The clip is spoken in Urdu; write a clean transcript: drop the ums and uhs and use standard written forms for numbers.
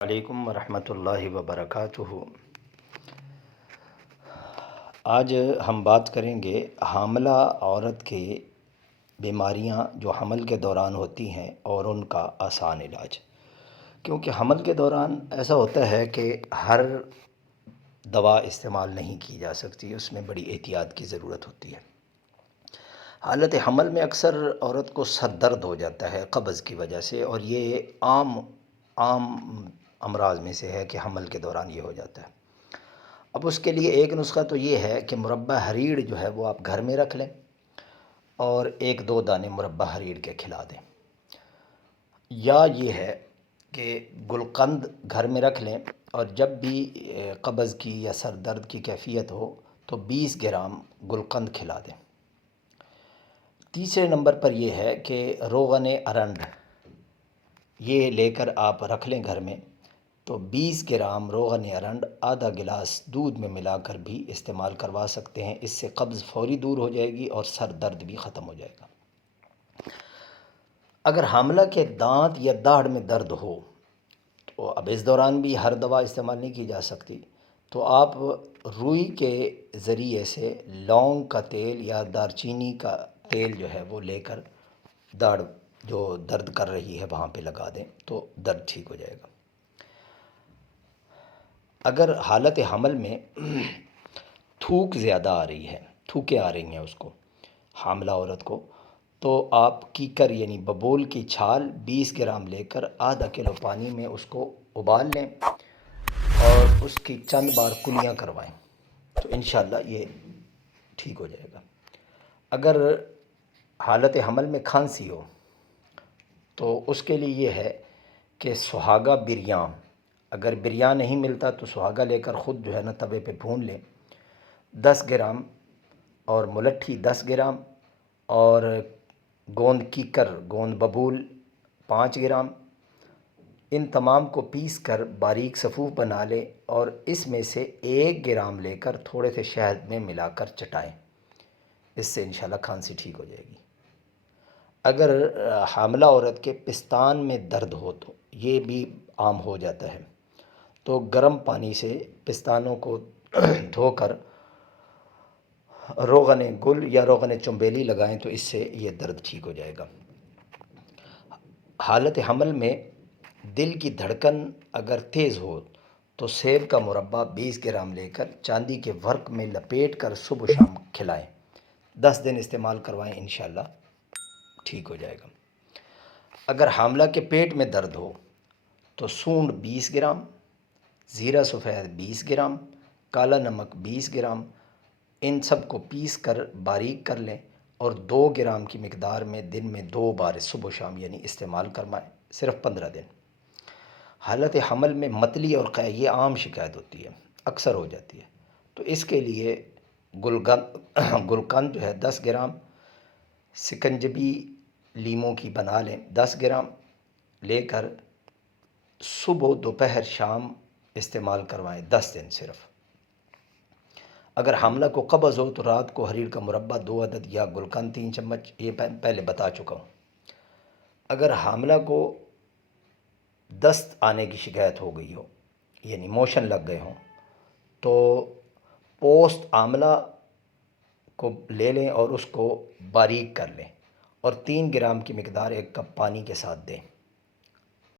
علیکم ورحمۃ اللہ وبرکاتہ۔ آج ہم بات کریں گے حاملہ عورت کے بیماریاں جو حمل کے دوران ہوتی ہیں اور ان کا آسان علاج۔ کیونکہ حمل کے دوران ایسا ہوتا ہے کہ ہر دوا استعمال نہیں کی جا سکتی، اس میں بڑی احتیاط کی ضرورت ہوتی ہے۔ حالت حمل میں اکثر عورت کو سر درد ہو جاتا ہے قبض کی وجہ سے، اور یہ عام امراض میں سے ہے کہ حمل کے دوران یہ ہو جاتا ہے۔ اب اس کے لیے ایک نسخہ تو یہ ہے کہ مربع حریر جو ہے وہ آپ گھر میں رکھ لیں اور 1-2 دانے مربع حریر کے کھلا دیں، یا یہ ہے کہ گلقند گھر میں رکھ لیں اور جب بھی قبض کی یا سر درد کی کیفیت ہو تو 20 گرام گلقند کھلا دیں۔ تیسرے نمبر پر یہ ہے کہ روغن ارنڈ یہ لے کر آپ رکھ لیں گھر میں، تو 20 گرام روغن ارنڈ آدھا گلاس دودھ میں ملا کر بھی استعمال کروا سکتے ہیں۔ اس سے قبض فوری دور ہو جائے گی اور سر درد بھی ختم ہو جائے گا۔ اگر حاملہ کے دانت یا داڑھ میں درد ہو تو اب اس دوران بھی ہر دوا استعمال نہیں کی جا سکتی، تو آپ روئی کے ذریعے سے لونگ کا تیل یا دار چینی کا تیل جو ہے وہ لے کر داڑھ جو درد کر رہی ہے وہاں پہ لگا دیں تو درد ٹھیک ہو جائے گا۔ اگر حالت حمل میں تھوک زیادہ آ رہی ہے، تھوکیں آ رہی ہیں اس کو، حاملہ عورت کو، تو آپ کیکر یعنی ببول کی چھال 20 گرام لے کر آدھا کلو پانی میں اس کو ابال لیں اور اس کی چند بار کلیاں کروائیں تو انشاءاللہ یہ ٹھیک ہو جائے گا۔ اگر حالت حمل میں کھانسی ہو تو اس کے لیے یہ ہے کہ سہاگا بریاں، اگر بریاں نہیں ملتا تو سہاگا لے کر خود جو ہے نا توے پہ بھون لیں 10 گرام، اور ملٹھی 10 گرام، اور گوند کیکر گوند ببول 5 گرام، ان تمام کو پیس کر باریک صفوف بنا لیں اور اس میں سے 1 گرام لے کر تھوڑے سے شہد میں ملا کر چٹائیں، اس سے انشاءاللہ کھانسی ٹھیک ہو جائے گی۔ اگر حاملہ عورت کے پستان میں درد ہو تو یہ بھی عام ہو جاتا ہے، تو گرم پانی سے پستانوں کو دھو کر روغن گل یا روغن چنبیلی لگائیں تو اس سے یہ درد ٹھیک ہو جائے گا۔ حالت حمل میں دل کی دھڑکن اگر تیز ہو تو سیب کا مربع 20 گرام لے کر چاندی کے ورق میں لپیٹ کر صبح و شام کھلائیں، 10 دن استعمال کروائیں، انشاءاللہ ٹھیک ہو جائے گا۔ اگر حاملہ کے پیٹ میں درد ہو تو سونڈ 20 گرام، زیرہ سفید 20 گرام، کالا نمک 20 گرام، ان سب کو پیس کر باریک کر لیں اور 2 گرام کی مقدار میں دن میں 2 بار صبح و شام یعنی استعمال کروائیں، صرف 15 دن۔ حالت حمل میں متلی اور قے یہ عام شکایت ہوتی ہے، اکثر ہو جاتی ہے، تو اس کے لیے گلقند جو ہے 10 گرام، سکنجبی لیموں کی بنا لیں 10 گرام لے کر صبح دوپہر شام استعمال کروائیں، 10 دن صرف۔ اگر حاملہ کو قبض ہو تو رات کو حریر کا مربع 2 عدد یا گلقند 3 چمچ، یہ پہلے بتا چکا ہوں۔ اگر حاملہ کو دست آنے کی شکایت ہو گئی ہو یعنی موشن لگ گئے ہوں تو پوست آملہ کو لے لیں اور اس کو باریک کر لیں اور 3 گرام کی مقدار 1 کپ پانی کے ساتھ دیں۔